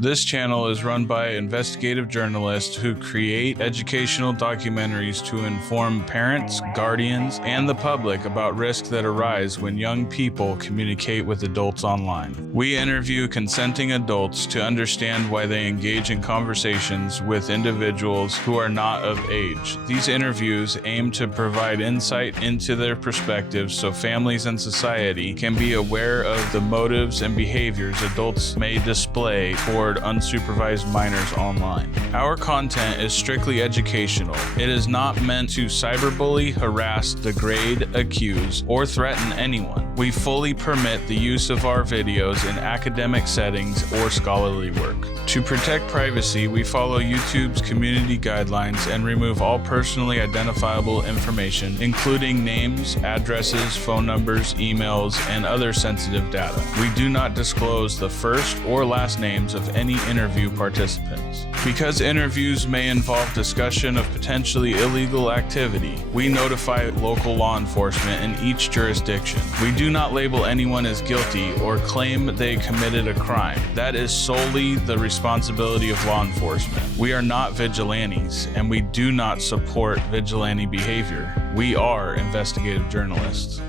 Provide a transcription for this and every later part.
This channel is run by investigative journalists who create educational documentaries to inform parents, guardians, and the public about risks that arise when young people communicate with adults online. We interview consenting adults to understand why they engage in conversations with individuals who are not of age. These interviews aim to provide insight into their perspectives so families and society can be aware of the motives and behaviors adults may display toward unsupervised minors online. Our content is strictly educational. It is not meant to cyberbully, harass, degrade, accuse, or threaten anyone. We fully permit the use of our videos in academic settings or scholarly work. To protect privacy, we follow YouTube's community guidelines and remove all personally identifiable information, including names, addresses, phone numbers, emails, and other sensitive data. We do not disclose the first or last names of any interview participants. Because interviews may involve discussion of potentially illegal activity, we notify local law enforcement in each jurisdiction. We do not label anyone as guilty or claim they committed a crime. That is solely the responsibility of law enforcement. We are not vigilantes, and we do not support vigilante behavior. We are investigative journalists.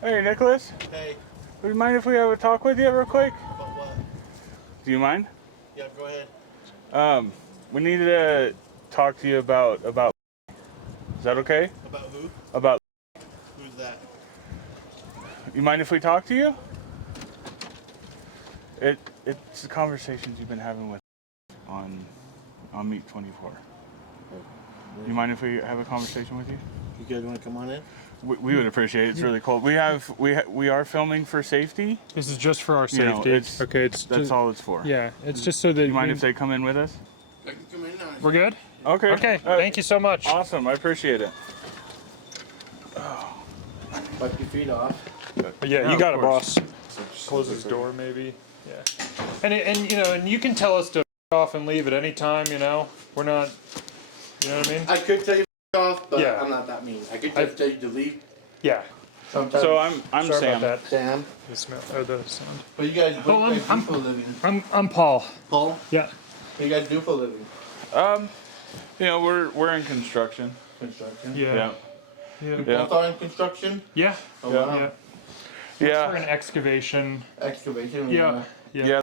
Hey, Nicholas. Hey. Would you mind if we have a talk with you real quick? About what? Do you mind? Yeah, go ahead. We need to talk to you about. Is that okay? About who? About. Who's that? You mind if we talk to you? It's the conversations you've been having with on Meet 24. You mind if we have a conversation with you? You guys want to come on in? We would appreciate it. It's really cold. We are filming for safety. This is just for our You know, safety. it's- Okay, it's That's just, all it's for. yeah, it's just so that You mind if they come in with us? I can come in now. we're good. Okay. Okay, thank you so much. Awesome. I appreciate it. Wipe your feet off. But yeah, Yeah, you got of it, course. boss. Close this door, maybe. Yeah. And you know, and you can tell us to off and leave at any time. You know, we're not. You know what I mean? I could tell you off, but Yeah. I'm not that mean. I could just tell you to leave. Yeah. Sometimes. So I'm Sorry Sam. about that. Sam. The smell or the sound. What you guys, Oh, what you guys do for a living? I'm Paul. Paul? Yeah. What you guys do for a living? You know, we're in construction. Construction. Yeah. Yeah. Yeah. You Yeah. both are in construction? Yeah. Oh, Yeah. wow. Yeah. For Yeah. an excavation. Excavation? Yeah. Yeah.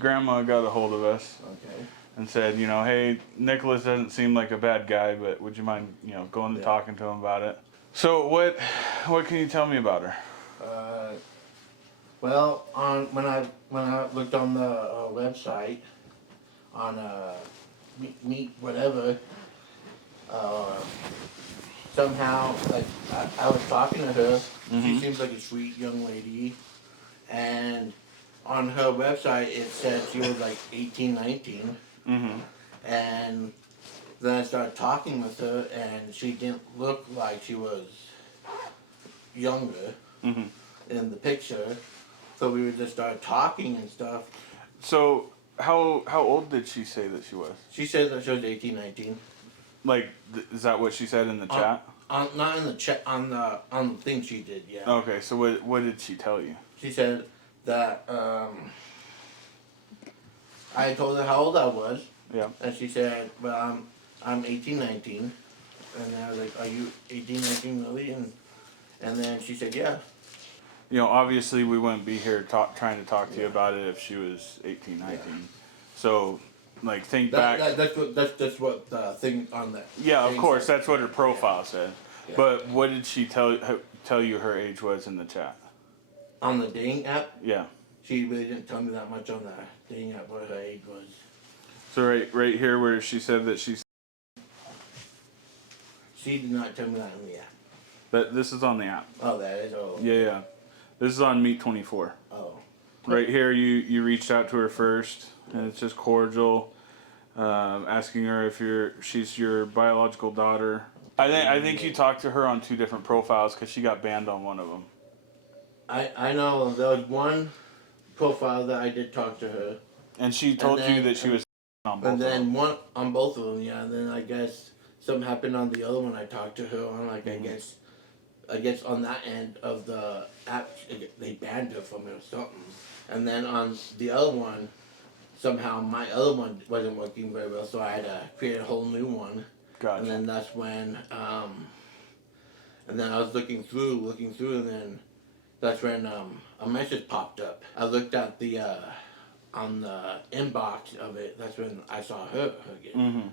Grandma got a hold of us Okay. and said, you know, hey, Nicholas doesn't seem like a bad guy, but would you mind, you know, going and talking to him about it? So what can you tell me about her? Well, when I looked on the website, on meet whatever, somehow like I was talking to her. She seems like a sweet young lady, and on her website it said she was like 18, 19, and then I started talking with her, and she didn't look like she was younger in the picture. So we would just start talking and stuff. So how old did she say that she was? She said that she was 18, 19. Like, is that what she said in the chat? Not in the chat, on the thing she did, yeah. Okay, so what did she tell you? She said that I told her how old I was, Yeah. and she said, well, I'm 18, 19. And I was like, are you 18, 19 really? And then she said, yeah. You know, obviously we wouldn't be here trying to talk to you about it if she was 18, 19. Yeah. So, like, think back. That's what the thing on that. Yeah, of thing course, said. that's what her profile said. Yeah. But what did she tell you her age was in the chat? On the dating app, Yeah. she really didn't tell me that much on the dating app what her age was. So right here where she said that she's... She did not tell me that in the app. But this is on the app. Oh, that is. Oh. Yeah. This is on Meet 24. Oh. Right here, you reached out to her first, and it's just cordial, asking her if she's your biological daughter. I think you talked to her on 2 different profiles because she got banned on one of them. I know there was one profile that I did talk to her. And she told you that she was on both And then of them. one on both of them, yeah. And then I guess something happened on the other one I talked to her on. Like I guess on that end of the app they banned her from it or something. And then on the other one, somehow my other one wasn't working very well, so I had to create a whole new one. Gotcha. And then that's when, and then I was looking through, and then that's when a message popped up. I looked at the on the inbox of it. That's when I saw her again. Mm-hmm.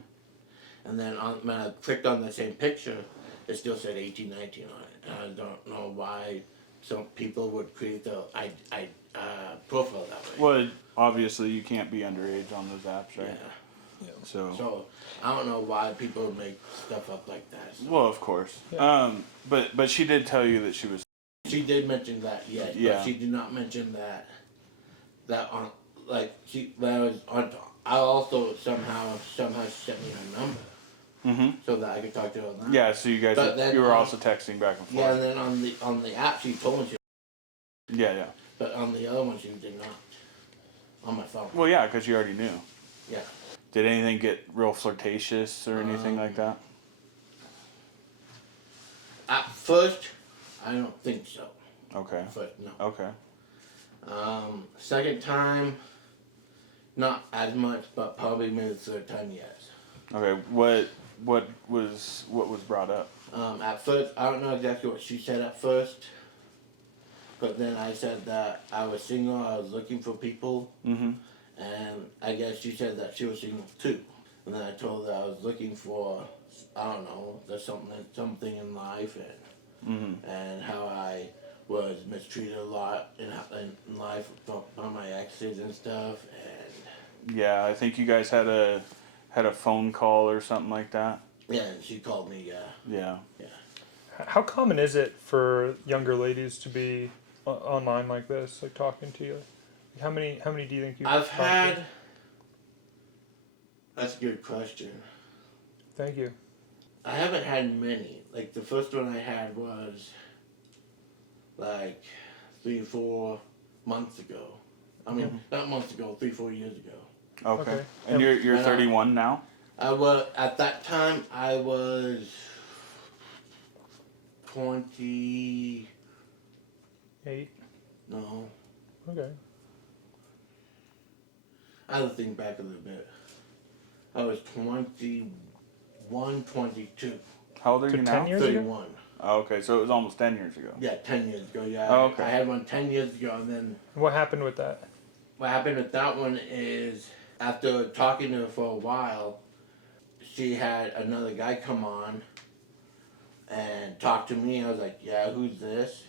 And then when I clicked on the same picture, it still said 1819 on it. And I don't know why some people would create the profile that way. Well, obviously you can't be underage on those apps, right? Yeah. So I don't know why people would make stuff up like that. So. well, of course. Yeah. But she did tell you that she was. She did mention that, yes. Yeah. But she did not mention that on that was on. I also somehow sent me her number. Mm-hmm. So that I could talk to her on that. Yeah, so you guys you were also texting back and forth. Yeah, and then on the app she told me she. Yeah. But on the other one she did not. On my phone. Well, yeah, because you already knew. Yeah. Did anything get real flirtatious or anything like that? At first, I don't think so. Okay. First, no. Okay. Second time, not as much, but probably maybe the third time, yes. Okay. What was brought up? At first, I don't know exactly what she said at first, but then I said that I was single, I was looking for people, Mm-hmm. and I guess she said that she was single too. And then I told her I was looking for, I don't know, there's something in life, and how I was mistreated a lot in life by my exes and stuff, and Yeah, I think you guys had a phone call or something like that. yeah, and she called me, Yeah. How common is it for younger ladies to be online like this, like talking to you? How many do you think you've I've talked to? had. That's a good question. Thank you. I haven't had many. Like the first one I had was like 3-4 months ago. I mean, not months ago, 3-4 years ago. Okay. And you're 31 now? I was at that time. I was 28. No, Okay. I have to think back a little bit. I was 21, 22, How old are So you 10 now? years ago? 31. Oh, okay, so it was almost 10 years ago. Yeah, 10 years ago. Yeah, Oh, okay. I had one 10 years ago, and then What happened with that? what happened with that one is after talking to her for a while, she had another guy come on and talk to me. I was like, "Yeah, who's this?"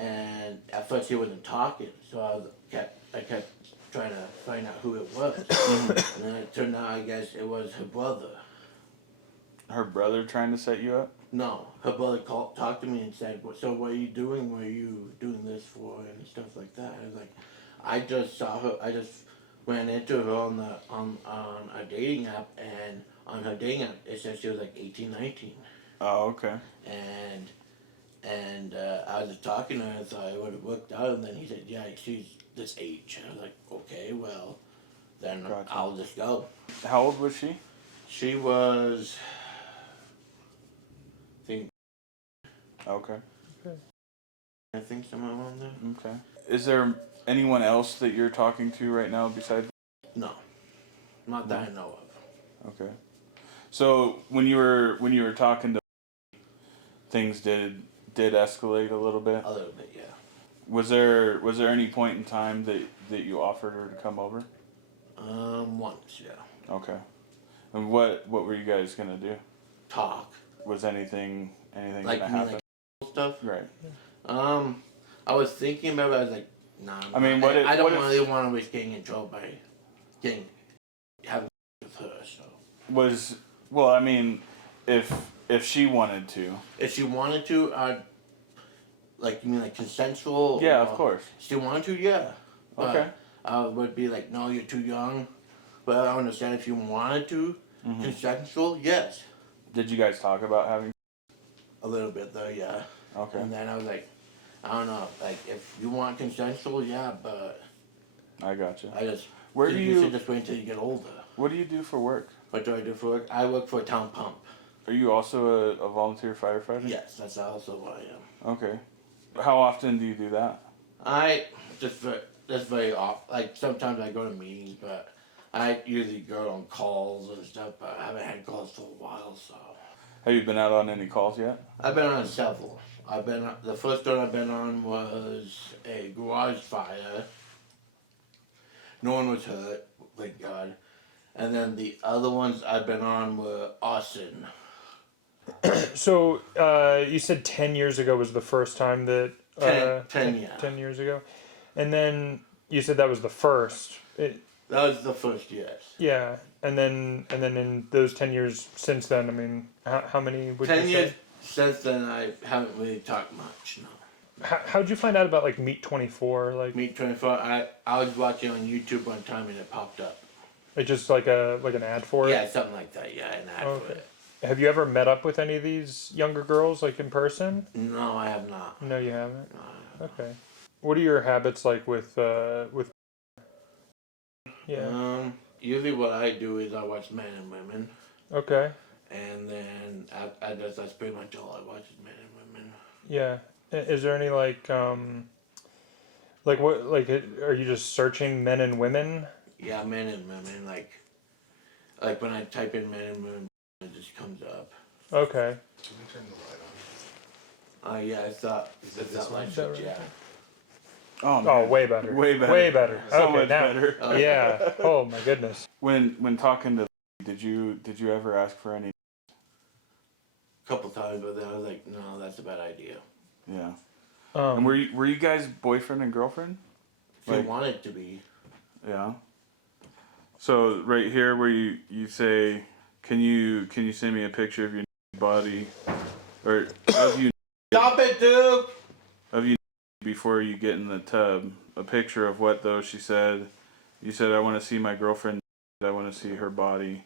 And at first he wasn't talking, so I kept trying to find out who it was, and then it turned out I guess it was her brother. Her brother trying to set you up? No, her brother talked to me and said, "So what are you doing? What are you doing this for?" and stuff like that. I was like, I just saw her. I just ran into her on a dating app, and on her dating app it said she was like 18, 19. Oh, okay. And I was just talking to her and thought it would have worked out, and then he said, "Yeah, she's this age." And I was like, "Okay, well, then Gotcha. I'll just go." How old was she? She was, Okay. I think somewhere around there. Okay. Is there anyone else that you're talking to right now besides? No, not that I know of. Okay. So when you were talking to, things did escalate a little bit. A little bit, yeah. Was there any point in time that you offered her to come over? Once, yeah. Okay. And what were you guys gonna do? Talk. Was anything Like gonna me, happen? like stuff. Right. I was thinking about it. I was like, nah. I mean, I don't really want to risk getting in trouble by having with her. So. I mean, if If she wanted to. If she wanted to, like, you mean like consensual? Yeah, or, of course. If she wanted to, yeah. But Okay. I would be like, no, you're too young. But I understand if you wanted to, consensual, yes. Did you guys talk about having? A little bit though, yeah. Okay. And then I was like, I don't know, like if you want consensual, yeah, but I gotcha. I just Where do you should you? just wait until you get older. What do you do for work? What do I do for work? I work for a town pump. Are you also a volunteer firefighter? Yes, that's also what I am. Okay. How often do you do that? I just very off. Like sometimes I go to meetings, but I usually go on calls and stuff. But I haven't had calls for a while, so. Have you been out on any calls yet? I've been on several. The first one I've been on was a garage fire. No one was hurt, thank God. And then the other ones I've been on were arson. So you said 10 years ago was the first time that 10 years ago, and then you said that was the first. That was the first, yes. Yeah, and then in those 10 years since then, I mean, how many would 10 you years say? since then, I haven't really talked much. No. How'd you find out about like Meet 24? Like Meet 24. I was watching on YouTube one time and it popped up. it just like an ad for it? Yeah, something like that. Yeah, an ad for it. Have you ever met up with any of these younger girls like in person? No, I have not. No, you haven't. No. Okay. What are your habits like with? Yeah. Usually what I do is I watch Men and Women. Okay. And then that's pretty much all I watch is Men and Women. Yeah. Is there any like what are you just searching men and women? Yeah, Men and Women. Like when I type in Men and Women, it just comes up. Okay. Can we turn the light on? Yeah, I thought. Is it this one? Light Is that switch, right? yeah. Oh, Oh, man. way better. Way better. Way better. So Okay, much now. better. Yeah. Oh my goodness. When talking to, did you ever ask for any? Couple times, but then I was like, no, that's a bad idea. Yeah. And were you guys boyfriend and girlfriend? She Like- wanted to be. Yeah. So right here where you say, can you send me a picture of your body, or of you Stop it, dude! of you before you get in the tub? A picture of what though? She said. You said, I want to see my girlfriend. I want to see her body.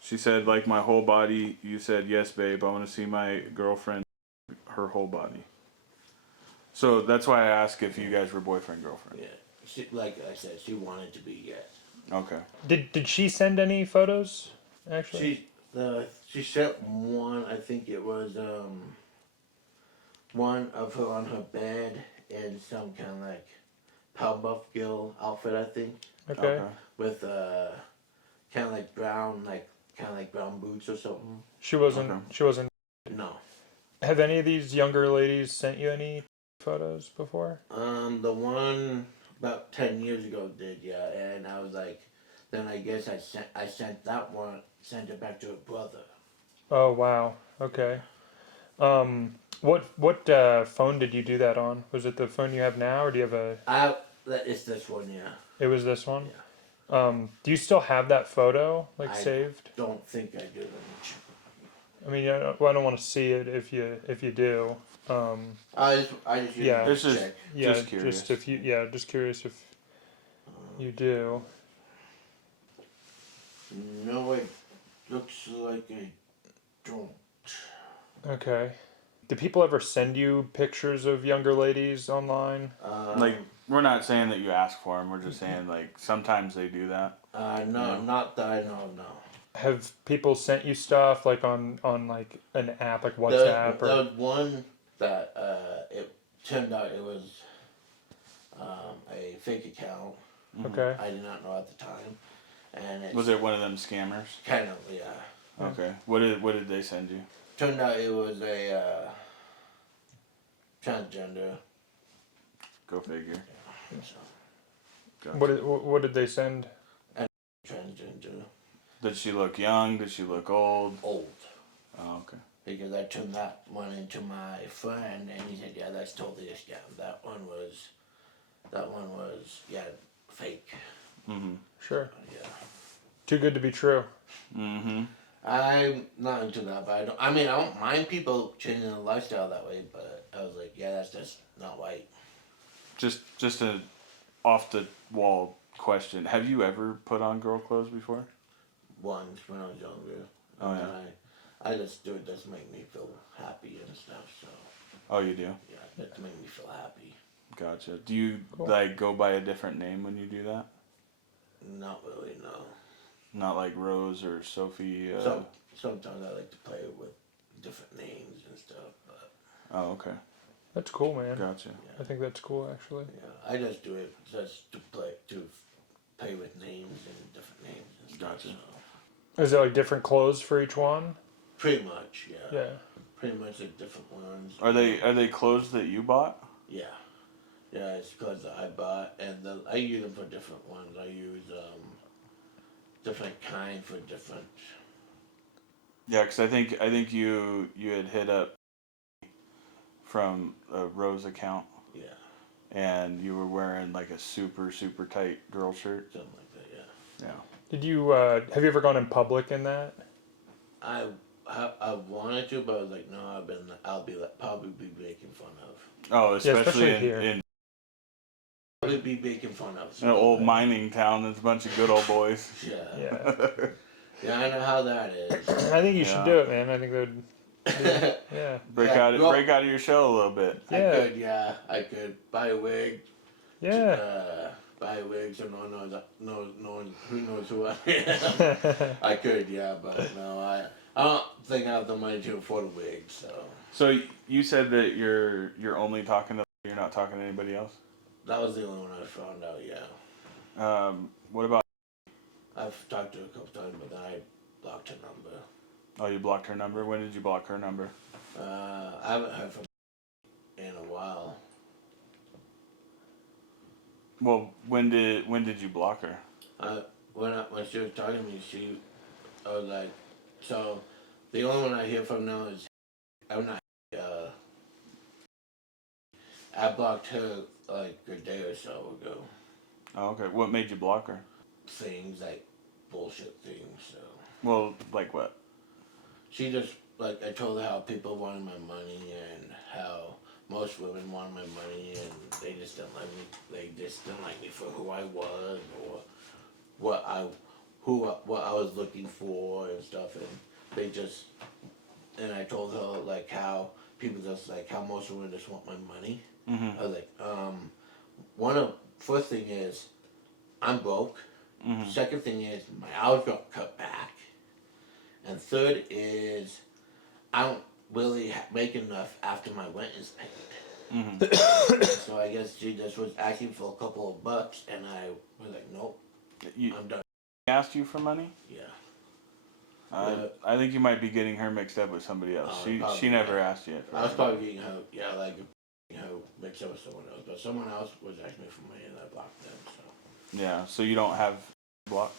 She said, like my whole body. You said, yes, babe. I want to see my girlfriend, her whole body. So that's why I asked if you guys were boyfriend girlfriend. Yeah, like I said, she wanted to be, yes. Okay. Did she send any photos? Actually. She sent one. I think it was one of her on her bed in some kind of like Powerpuff Girl outfit, I think, Okay. with kind of like brown, brown boots or something. She wasn't. Okay. She wasn't. No. Have any of these younger ladies sent you any photos before? The one about 10 years ago did, yeah, and I was like, then I guess I sent that one, sent it back to her brother. Oh wow. Okay. What phone did you do that on? Was it the phone you have now, or do you have It's this one, yeah. It was this one. Do you still have that photo saved? Don't think I do. I mean, I don't want to see it if you do. I just Yeah. This is check. Yeah, just curious. just curious if you do. No, it looks like I don't. Okay. Do people ever send you pictures of younger ladies online? Like, we're not saying that you ask for them. We're just saying like sometimes they do that. No, not that I know of, no. Have people sent you stuff like on like an app like WhatsApp There was one that it turned out it was a fake account. Okay. I did not know at the time, and Was it one of them scammers? kind of, yeah. Okay. What did they send you? Turned out it was a transgender. Go figure. So, Gotcha. What did they send? transgender. Did she look young? Did she look old? Old. Oh, okay. Because I turned that one into my friend, and he said, "Yeah, that's totally a scam. That one was, yeah, fake." Mhm. Sure. Yeah. Too good to be true. Mhm. I'm not into that, but I don't. I mean, I don't mind people changing their lifestyle that way, but I was like, yeah, that's just not white. Just a off the wall question. Have you ever put on girl clothes before? Once when I was younger. Oh, And yeah. I just do it just to make me feel happy and stuff. So Oh, you do? yeah, just to make me feel happy. Gotcha. Do you Cool. like go by a different name when you do that? Not really, no. Not like Rose or Sophie. Sometimes I like to play with different names and stuff, but Oh, okay. That's cool, man. Gotcha. I think that's cool, actually. yeah, I just do it just to play with names and different names and stuff. Gotcha. So. Is it like different clothes for each one? Pretty much, yeah. Yeah. Pretty much like different ones. Are they clothes that you bought? Yeah. Yeah, it's because I bought, and I use them for different ones. I use different kind for different. Yeah, because I think you had hit up from a Rose account, Yeah, and you were wearing like a super tight girl shirt. something like that. Yeah. Yeah. Did you, have you ever gone in public in that? I wanted to, but I was like, no, I'll be probably be making fun of. Oh, especially, especially here. in Probably be making fun of. an old mining town. There's a bunch of good old boys. Yeah. Yeah. Yeah, I know how that is. I think you should Yeah. do it, man. I think that would, yeah. break Yeah, out well- break out of your shell a little bit. Yeah. I could buy a wig. Yeah. Buy a wig so no one who knows who I am. I could, yeah, but no, I don't think I have the money to afford a wig, so. So you said that you're only talking to, you're not talking to anybody else. That was the only one I found out, yeah. What about? I've talked to her a couple times, but then I blocked her number. Oh, you blocked her number. When did you block her number? I haven't heard from her in a while. Well, when did you block her? When she was talking to me, I was like, so the only one I hear from now is I'm not. I blocked her like a day or so ago. Oh, okay. What made you block her? Things like bullshit things. So Well, like what? she just like I told her how people wanted my money and how most women wanted my money and they just didn't like me. They just didn't like me for who I was or what I was looking for and stuff. And they just and I told her like how people just like how most women just want my money. Mm-hmm. I was like, first thing is I'm broke. Mm-hmm. Second thing is my hours got cut back. And third is I don't really make enough after my rent is paid. Mm-hmm. So I guess she just was asking for a couple of bucks and I was like, nope, I'm done. Asked you for money? Yeah. I think you might be getting her mixed up with somebody else. She probably, never yeah. asked you. For I was money. probably getting her, getting her mixed up with someone else. But someone else was asking me for money and I blocked them, so. Yeah. So you don't have block?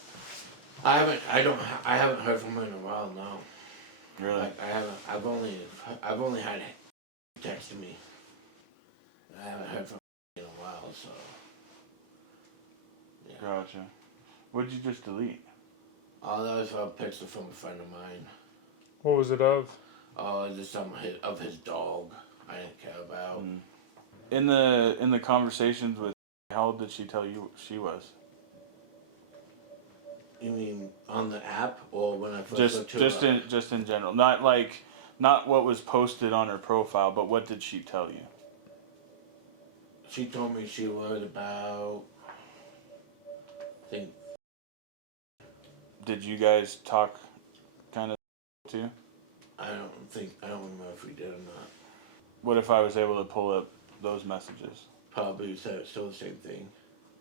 I haven't heard from her in a while now. Really? Like I've only had texted me. I haven't heard from her in a while, so. Yeah. Gotcha. What'd you just delete? Oh, that was a picture from a friend of mine. What was it of? Oh, just some of his dog. I didn't care about. Mm. In the conversations with, how old did she tell you she was? You mean on the app or when I first looked her up? Just in general, not what was posted on her profile, but what did she tell you? She told me she was about. I think. Did you guys talk, kind of, too? I don't remember if we did or not. What if I was able to pull up those messages? Probably still the same thing.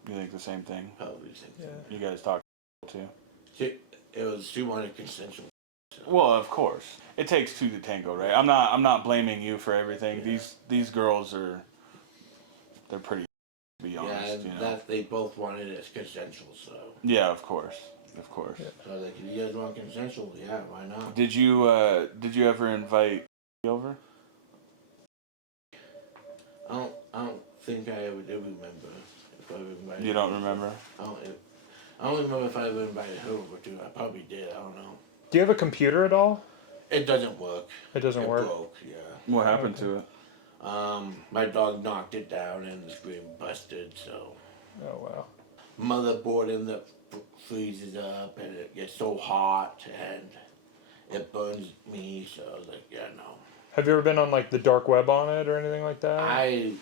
You think the same thing? Probably the same thing. You guys talk too? She wanted consensual. So. Well, of course. It takes two to tango, right? I'm not blaming you for everything. Yeah. These girls they're pretty, to be honest, Yeah, you know. that they both wanted it as consensual, so. Yeah, of course. Of course. Yeah. So I was like, if you guys want consensual, yeah, why not? Did you ever invite over? I don't think I ever did remember if I ever invited. You don't remember? I don't remember if I ever invited her over too. I probably did. I don't know. Do you have a computer at all? It doesn't work. It doesn't It work. broke, yeah. What happened to it? My dog knocked it down and the screen busted, so. Oh wow. Motherboard in the freezes up and it gets so hot and it burns me, so I was like, yeah, no. Have you ever been on like the dark web on it or anything like that? I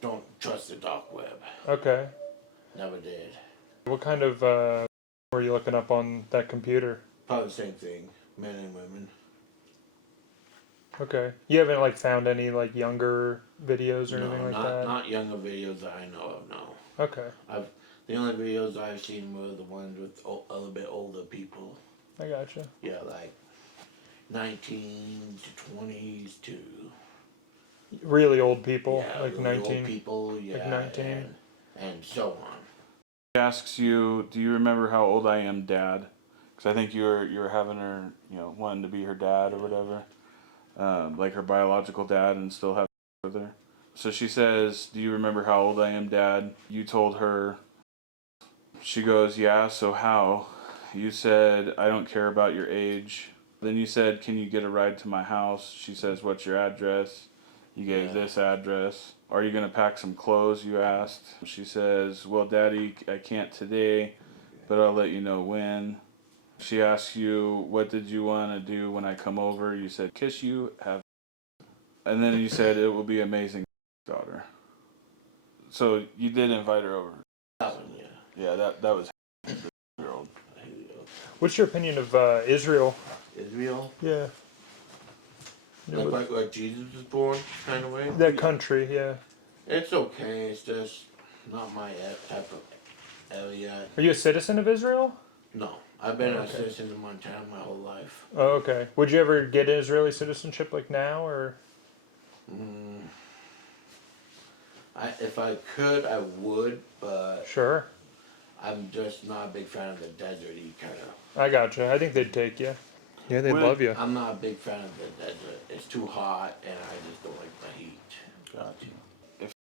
don't trust the dark web. Okay. Never did. What kind of were you looking up on that computer? Probably the same thing, men and women. Okay. You haven't like found any like younger videos or anything No, like that? not younger videos that I know of, no. Okay. The only videos I've seen were the ones with a little bit older people. I gotcha. Yeah, like 19 to 20s to Really old people, yeah, like really 19. old people, yeah, like 19. and so on. He asks you, do you remember how old I am, Dad? Because I think you were having her, wanting to be her dad or whatever, like her biological dad, and still have with her. So she says, do you remember how old I am, Dad? You told her. She goes, yeah, so how? You said, I don't care about your age. Then you said, can you get a ride to my house? She says, what's your address? You gave this address. Are you going to pack some clothes, you asked? She says, well, Daddy, I can't today, but I'll let you know when. She asks you, what did you want to do when I come over? You said, kiss you, have. And then you said, it will be amazing, daughter. So you did invite her over. That one, yeah. Yeah, that was year-old. What's your opinion of Israel? Israel? Yeah. Like where Jesus was born, kind of way? That country, yeah. It's okay, it's just not my type of area. Are you a citizen of Israel? No, I've been a Okay. citizen in Montana my whole life. Oh, okay. Would you ever get Israeli citizenship like now, or? If I could, I would, but Sure. I'm just not a big fan of the deserty kind of. I gotcha. I think they'd take you. Yeah, they'd love you. I'm not a big fan of the desert. It's too hot, and I just don't like the heat. Gotcha. If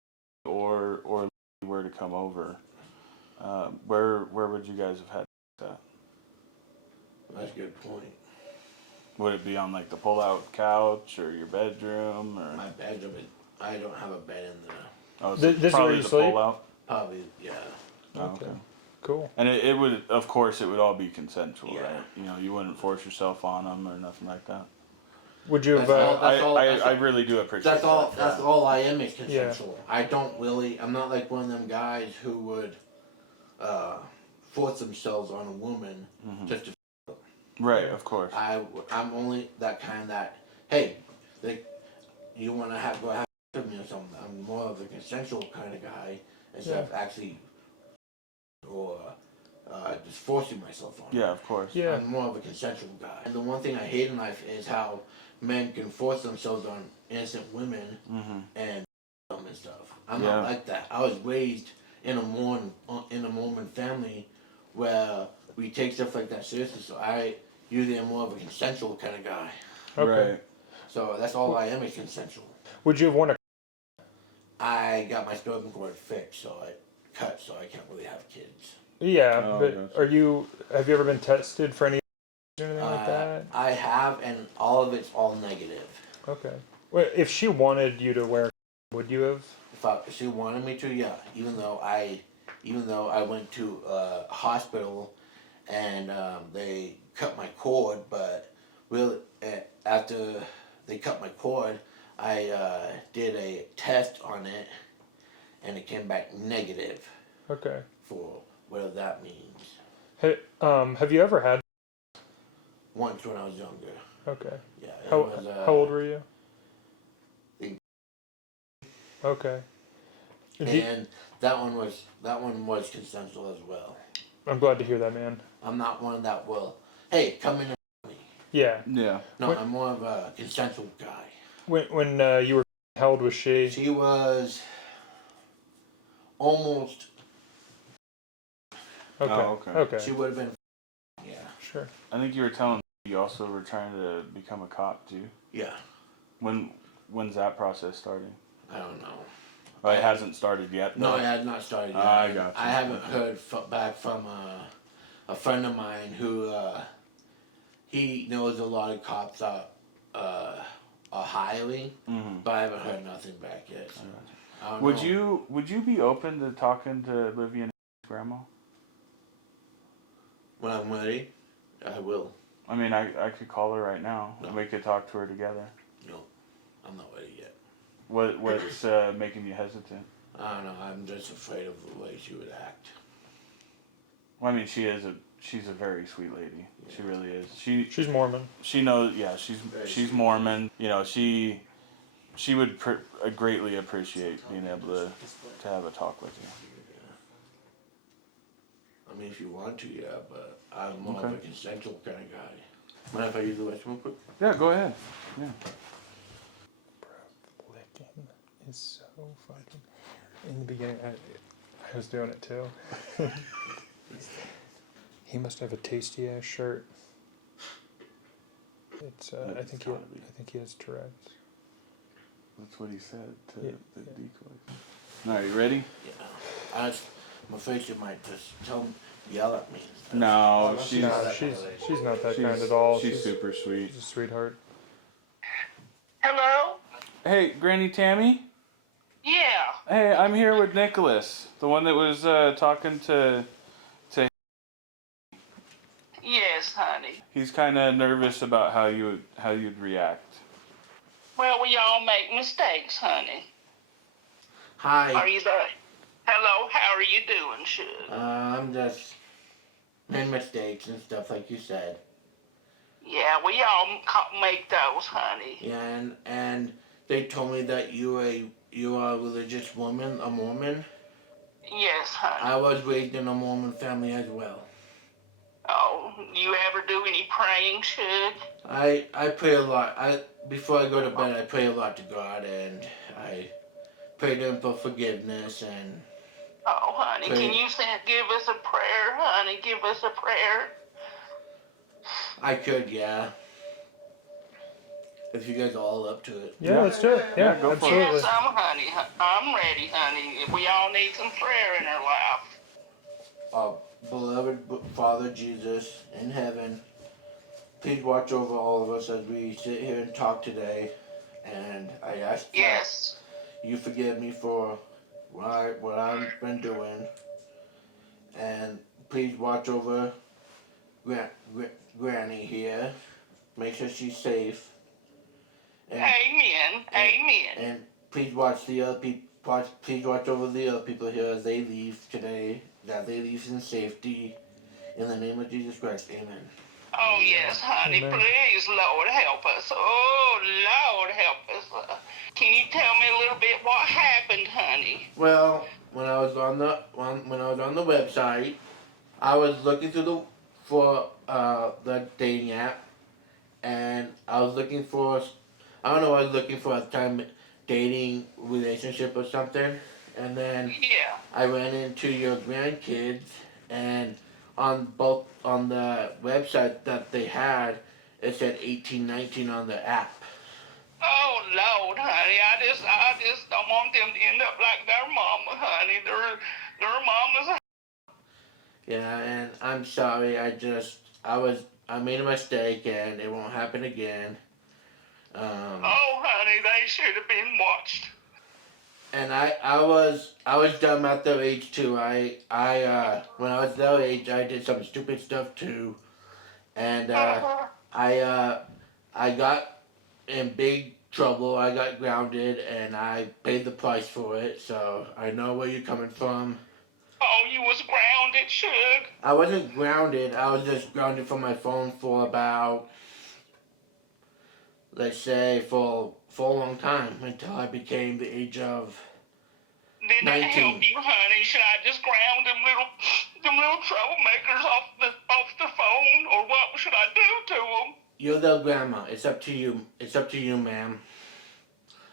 or were to come over, where would you guys have had that? That's a good point. Would it be on like the pull-out couch or your bedroom or? My bedroom, I don't have a bed in there. Oh, This is where probably you the sleep? pull-out. Probably, yeah. Oh, okay. Cool. And it would, of course, it would all be consensual, Yeah. right? You wouldn't force yourself on them or nothing like that. Would you have? I really do appreciate That's all. that. That's all I am is consensual. I don't really. I'm not like one of them guys who would force themselves on a woman just to. Right, of course. I'm only that kind that. Hey, you want to go have with me or something? I'm more of a consensual kind of guy instead of actually or just forcing myself on. Yeah, of course. Yeah. I'm more of a consensual guy. And the one thing I hate in life is how men can force themselves on innocent women and them and stuff. I'm not like that. I was raised in a Mormon family where we take stuff like that seriously. So I usually am more of a consensual kind of guy. Okay. Right. So that's all I am is consensual. Would you have worn a? I got my sperm cord fixed, so I cut, so I can't really have kids. Yeah, Oh, but gotcha. Have you ever been tested for any or anything like that? I have, and all of it's all negative. Okay. Well, if she wanted you to wear, would you have? If she wanted me to, yeah. Even though I went to a hospital and they cut my cord, but really after they cut my cord, I did a test on it, and it came back negative Okay. for whatever that means. Hey, have you ever had? Once when I was younger. Okay. Yeah. How old were you? think- Okay. And that one was consensual as well. I'm glad to hear that, man. I'm not one that will, hey, come in and me. Yeah. Yeah. No, What- I'm more of a consensual guy. When you were, how old was she? She was almost. Okay. Oh, okay. Okay. She would have been. Yeah. Sure. I think you were telling me you also were trying to become a cop too. Yeah. When's that process starting? I don't know. Oh, it hasn't started yet. No, though? it had not started yet. I got you. I haven't heard back from a friend of mine who he knows a lot of cops are hiring, but I haven't heard nothing back yet. So I don't know. Would you be open to talking to Livia and grandma? When I'm ready, I will. I mean, I could call her right now and we could talk to her together. No, I'm not ready yet. What's making you hesitant? I don't know. I'm just afraid of the way she would act. Well, I mean, she's a very sweet lady. She really is. She's Mormon. She knows. Yeah, she's Mormon. You know, she would greatly appreciate being able to have a talk with you. I mean, if you want to, yeah, but I'm more of Okay. a consensual kind of guy. Mind if I use the restroom real quick? Yeah, go ahead. Yeah. Breath licking is so fucking. In the beginning, I was doing it too. He must have a tasty ass shirt. It's I think he has Tourette's. That's what he said to Yeah, the yeah. Decoys. All right, you ready? Yeah. I'm afraid she might just yell at me. and stuff. No, No, she's No, she's not that kind at all. She's super sweet. She's a sweetheart. Hello? Hey, Granny Tammy. Yeah. Hey, I'm here with Nicholas, the one that was talking to. Yes, honey. He's kind of nervous about how you'd react. Well, we all make mistakes, honey. Hi. Are you there? Hello, how are you doing, Suge? I'm just made mistakes and stuff like you said. Yeah, we all make those, honey. Yeah, and they told me that you are a religious woman, a Mormon. Yes, honey. I was raised in a Mormon family as well. Oh, you ever do any praying, Suge? I pray a lot. Before I go to bed, I pray a lot to God, and I pray to Him for forgiveness. And Oh, honey, Pray. can you give us a prayer, honey? Give us a prayer. I could, yeah. If you guys are all up to it. Yeah, let's do it. Yeah, go for it. absolutely. Yes, I'm ready, honey. We all need some prayer in our life. Beloved Father Jesus in heaven, please watch over all of us as we sit here and talk today. And I ask that Yes. you forgive me for what I've been doing. And please watch over Granny here. Make sure she's safe. And, Amen. Amen. and please watch the other people. Please watch over the other people here as they leave today. That they leave in safety. In the name of Jesus Christ, amen. Oh, yes, honey. Amen. Please, Lord, help us. Oh, Lord, help us. Can you tell me a little bit what happened, honey? Well, when I was on the website, I was looking for the dating app, and I was looking for I was looking for a time dating relationship or something, and then Yeah. I ran into your grandkids, and on the website that they had, it said 18, 19 on the app. Oh, Lord, honey. I just don't want them to end up like their mama, honey. Their mama's. Yeah, and I'm sorry. I made a mistake, and it won't happen again. Oh, honey, they should have been watched. And I was dumb at their age too. When I was their age, I did some stupid stuff too, and I got in big trouble. I got grounded, and I paid the price for it. So I know where you're coming from. Oh, you was grounded, Suge. I wasn't grounded. I was just grounded from my phone for about, let's say, for a long time until I became the age of. Did that 19. help you, honey? Should I just ground them little troublemakers off the phone, or what should I do to them? You're the grandma. It's up to you. It's up to you, ma'am.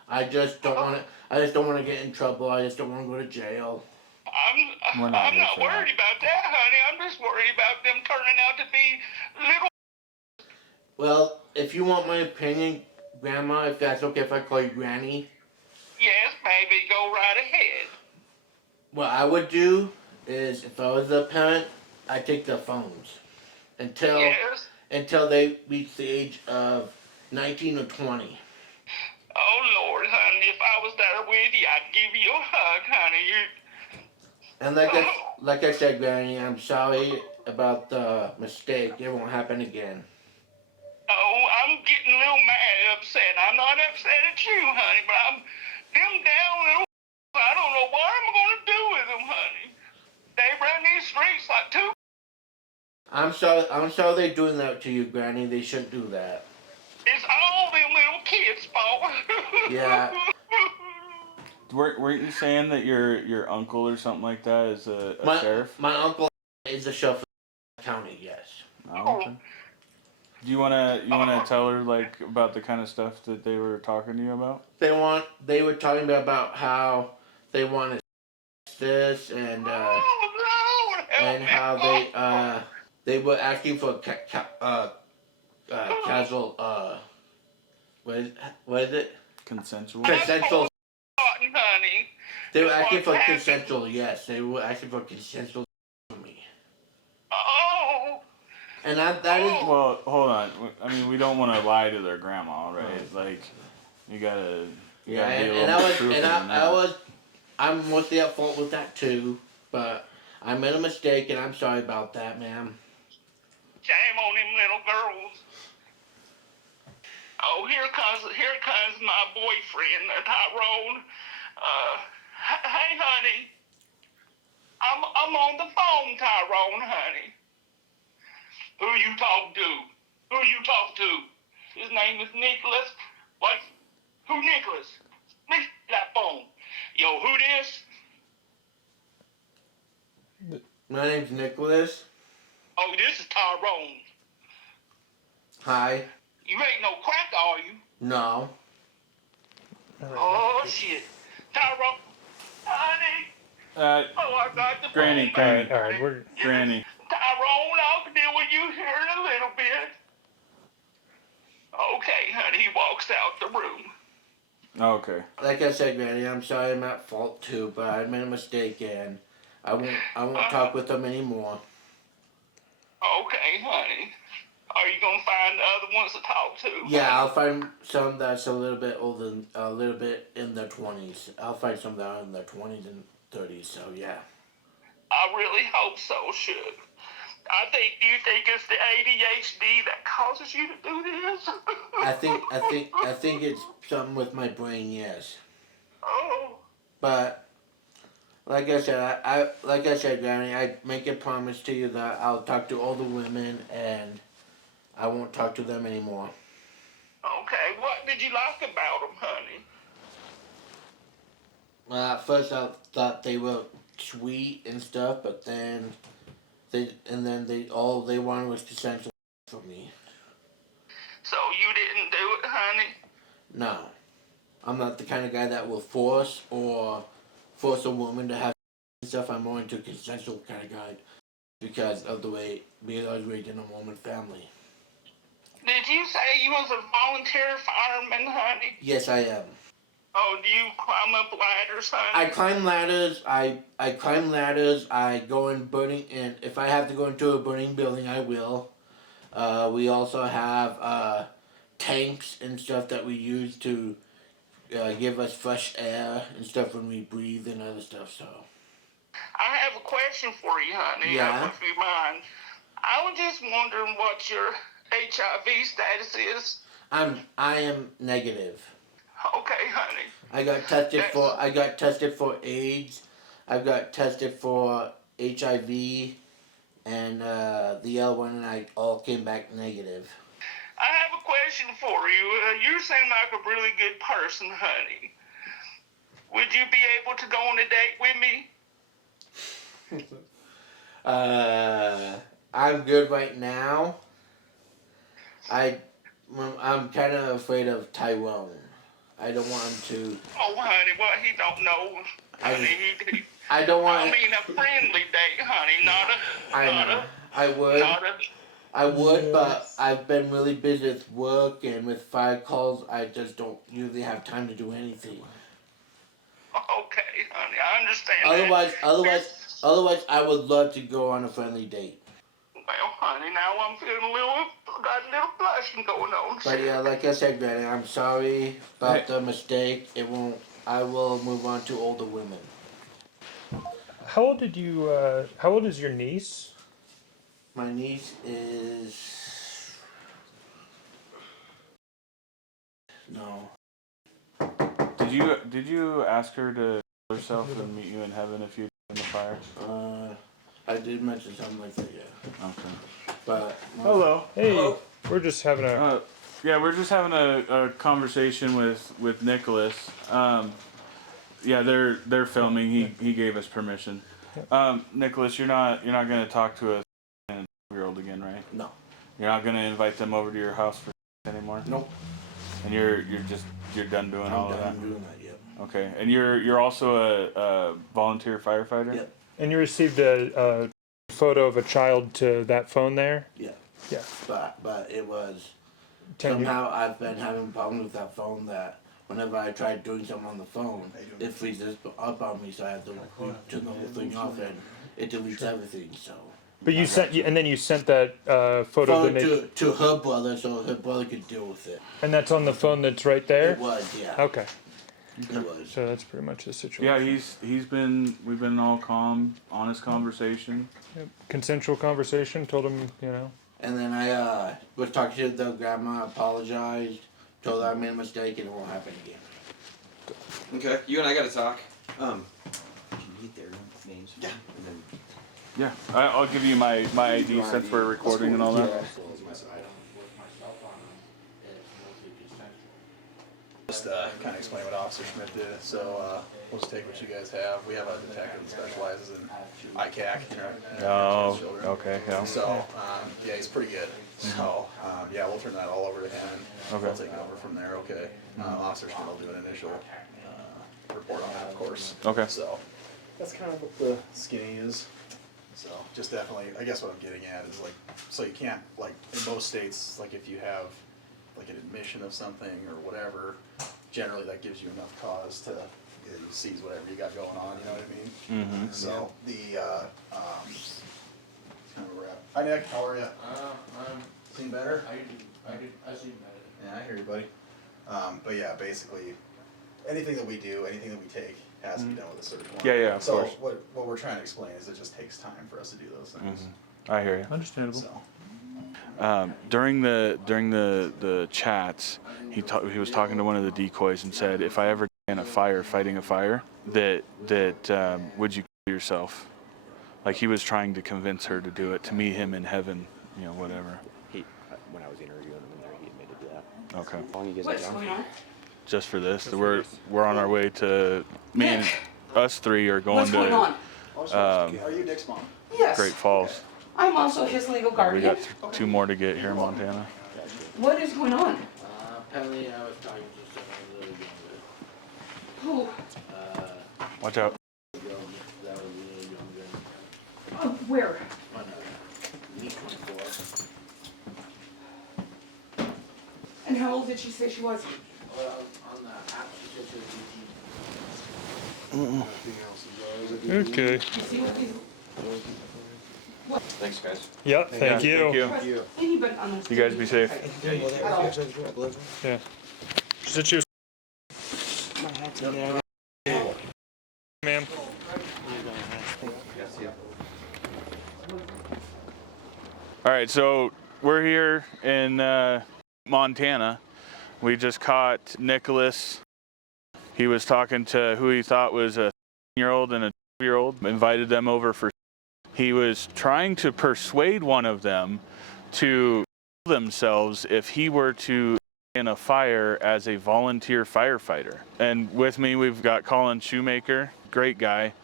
I just don't want to. I just don't want to get in trouble. I just don't want to go to jail. I'm We're not not here for that. worried about that, honey. I'm just worried about them turning out to be little. Well, if you want my opinion, grandma, if that's okay if I call you granny, Yes, baby, go right ahead. what I would do is, if I was the parent, I'd take their phones until Yes. until they reach the age of 19 or 20. Oh Lord, honey, if I was there with you, I'd give you a hug, honey. And like I said, Granny, I'm sorry about the mistake. It won't happen again. Oh, I'm getting a little mad, upset. I'm not upset at you, honey, but I'm them down little. I don't know what I'm gonna do with them, honey. They run these streets like two. I'm sorry they're doing that to you, Granny. They shouldn't do that. It's all them little kids' fault. Yeah. Weren't you saying that your uncle or something like that is a sheriff? My uncle is a sheriff of the county, yes. Oh, okay. Do you wanna tell her like about the kind of stuff that they were talking to you about? They were talking about how they want to this and how they were asking for casual what is it? Consensual. Consensual. Honey. They were asking for consensual. Yes, they were asking for consensual for me. Oh. And that is Well, hold on. I mean, we don't want to lie to their grandma, right? Like, you gotta. yeah, be a and little more truthful than that. I'm mostly at fault with that too, but I made a mistake and I'm sorry about that, ma'am. Shame on them little girls. Oh, here comes my boyfriend, Tyrone. Hey, honey. I'm on the phone, Tyrone, honey. Who you talking to? Who you talking to? His name is Nicholas. What? Who Nicholas? Make that phone. Yo, who this? My name's Nicholas. Oh, this is Tyrone. Hi. You ain't no crack, are you? No. Oh, shit. Tyrone. Honey. Oh, I got the Granny, phone. All right, we're Granny. Tyrone, I'll deal with you here in a little bit. Okay, honey, he walks out the room. Okay. Like I said, Granny, I'm sorry I'm at fault too, but I made a mistake and I won't talk with them anymore. Okay, honey. Are you gonna find the other ones to talk to? Yeah, I'll find some that's a little bit older, a little bit in their 20s. I'll find some that are in their 20s and 30s. So yeah. I really hope so, Suge. Do you think it's the ADHD that causes you to do this? I think it's something with my brain. Yes. Oh. But like I said, Granny, I make a promise to you that I'll talk to all the women and I won't talk to them anymore. Okay, what did you like about them, honey? Well, at first I thought they were sweet and stuff, but then all they wanted was consensual from me. So you didn't do it, honey? No, I'm not the kind of guy that will force a woman to have stuff. I'm more into a consensual kind of guy because I was raised in a Mormon family. Did you say you was a volunteer fireman, honey? Yes, I am. Oh, do you climb up ladders, honey? I climb ladders. I climb ladders. I go in burning, and if I have to go into a burning building, I will. We also have tanks and stuff that we use to give us fresh air and stuff when we breathe and other stuff. So. I have a question for you, honey. Yeah. If you mind. I was just wondering what your HIV status is. I am negative. Okay, honey. I got tested for AIDS. I got tested for HIV, and the other one, and I all came back negative. I have a question for you. You seem like a really good person, honey. Would you be able to go on a date with me? I'm good right now. I'm kind of afraid of Tyrone. I don't want him to. Oh, honey, well, he don't know. Honey, I don't want. I mean, a friendly date, honey, I would, but I've been really busy with work and with fire calls. I just don't usually have time to do anything. Okay, honey, I understand. Otherwise, I would love to go on a friendly date. Well, honey, now I'm feeling a little got a little blushing going on. But yeah, like I said, Granny, I'm sorry about the mistake. It won't. I will move on to older women. How old did you? How old is your niece? My niece is no. Did you ask her to kill herself and meet you in heaven if you in the fire? I did mention something like that, yeah. Okay. But Hello. Hey, Hello. we're just having a. Yeah, we're just having a conversation with Nicholas. Yeah, they're filming. He gave us permission. Nicholas, you're not gonna talk to a 12-year-old again, right? No. You're not gonna invite them over to your house for anymore. Nope. And you're done doing all of that. I'm doing that, yep. Okay, and you're also a volunteer firefighter. Yep. And you received a photo of a child to that phone there. Yeah. Yeah. But it was 10 years. somehow I've been having problems with that phone that whenever I tried doing something on the phone, it freezes up on me, so I have to turn the whole thing off and it deletes everything. So. But you sent, and then you sent that photo to her brother, so her brother could deal with it. and that's on the phone that's right there. It was, yeah. Okay, It was. so that's pretty much the situation. Yeah, we've been all calm, honest conversation. Yep. Consensual conversation. Told him, And then I was talking to the grandma, apologized, told her I made a mistake and it won't happen again. Okay, you and I gotta talk. Can you get their names? Yeah. And then Yeah, I'll give you my ID since we're recording and all that. Just kind of explain what Officer Smith did. So we'll just take what you guys have. We have a detective that specializes in ICAC. Oh, okay, yeah. So yeah, he's pretty good. So yeah, we'll turn that all over to him and Okay. we'll take it over from there. Okay. Officer Smith will do an initial report on that, of course. Okay. So that's kind of what the skinny is. So just definitely, I guess what I'm getting at is like, so you can't, like in most states, like if you have like an admission of something or whatever, generally that gives you enough cause to seize whatever you got going on, you know what I mean? Mm-hmm. So the, kind of where we're at. Hi Nick, how are you? Seen better? I seen better. Yeah, I hear you, buddy. But yeah, basically, anything that we do, anything that we take, has to be done with a certain one. Yeah, of so course. what we're trying to explain is it just takes time for us to do those things. I hear you. Understandable. So During the chats, he was talking to one of the decoys and said, if I ever die in a fire fighting a fire, that would you kill yourself? Like he was trying to convince her to do it, to meet him in heaven, whatever. When I was interviewing him in there, he admitted to that. Okay. How long you guys What's got going on? Just for this, we're on our way to me and us three are going What's going on? are you Nick's mom? Yes. Great Falls. I'm also his legal We guardian. got two more to get here in Montana. What is going on? Apparently I was talking to someone a little younger. Who? Watch out. That was a little younger. Where? On meet 24. And how old did she say she was? Well, on the app she said she was 18. Okay. You see what these? Thanks, guys. Yep. Thank you. Thank you. Trust anybody on this. You guys be safe. Yeah. Sit you. Ma'am. All right, so we're here in Montana. We just caught Nicholas. He was talking to who he thought was a 7-year-old and a 12-year-old, invited them over for. He was trying to persuade one of them to kill themselves if he were to in a fire as a volunteer firefighter. And with me, we've got Colin Shoemaker, great guy.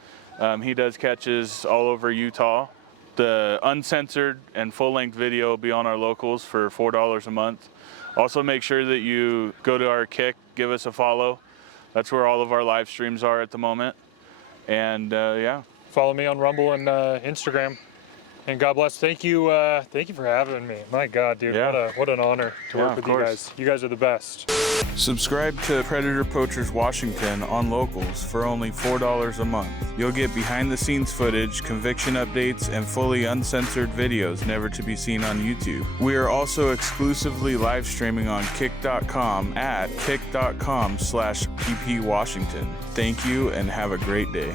He does catches all over Utah. The uncensored and full-length video will be on our locals for $4 a month. Also make sure that you go to our Kick, give us a follow. That's where all of our live streams are at the moment. And yeah. Follow me on Rumble and Instagram. And God bless. Thank you for having me. My God, dude, Yeah. what an honor to Yeah, work of with you course. guys. You guys are the best. Subscribe to Predator Poachers Washington on Locals for only $4 a month. You'll get behind-the-scenes footage, conviction updates, and fully uncensored videos never to be seen on YouTube. We are also exclusively live streaming on kick.com at kick.com/ppwashington. Thank you and have a great day.